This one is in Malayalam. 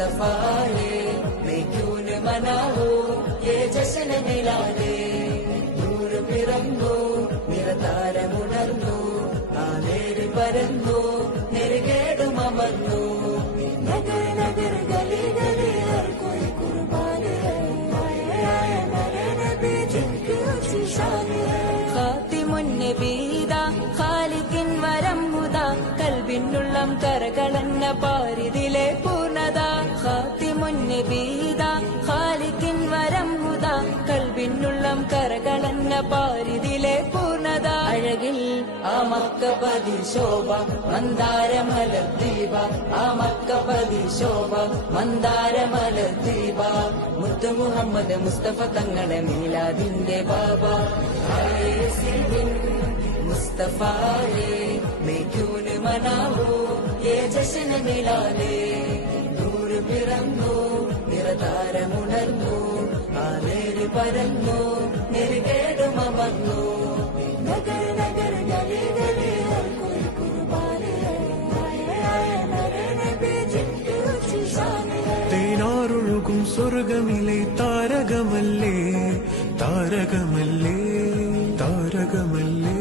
मुस्तफा है मैं क्यों न मनाऊं ये जश्न मिलादे നൂറ് പിറന്നു നിറതാരമുണർന്നു ആ നേര് പരന്നു നെരുകേടുമർന്നു നഗർ നഗർ ഗലി ഗലി ഹർ കോയി കുർബാൻ ഹൈ ആയ മേരെ നബി ജിൻകി ഉച്ചി ഷാൻ ഹൈ ഖാതിമുൻ നബീദാ ഖാലിഖിൻ വരം ഹുദാ കൽബിനുള്ളം കരകളന്ന പാരിതിലെ പൂർണ്ണത ഖാതിമുൻ നബീദാ ഖാലിഖിൻ വരം ഹുദാ കൽബിനുള്ളം കരകളന്ന പാരിതിലെ പൂർണ്ണത അഴകിൽ ആ മക്കപതി ശോഭ മന്ദാരമലദ്വീപ ആ മക്കപതി ശോഭ മന്ദാരമലദ്വീപ മുത്തു മുഹമ്മദ് മുസ്തഫ തങ്ങളെ മീലാദിന്റെ ബാബ मुस्तफा है मैं क्यों न मनाऊं ये जश्न मिलादे നൂറ് പിറന്നു നിറതാരമുണർന്നു ആ നേര് പരന്നു നെരുകേടുമർന്നു നഗർ നഗർ ഗലി ഗലി ഹർ കോയി കുർബാൻ ഹൈ ആയ മേരെ നബി ജിൻകി ഉച്ചി ഷാൻ ഹൈ തേനാറൊഴുകും സ്വർഗമിലെ താരകമല്ലേ താരകമല്ലേ താരകമല്ലേ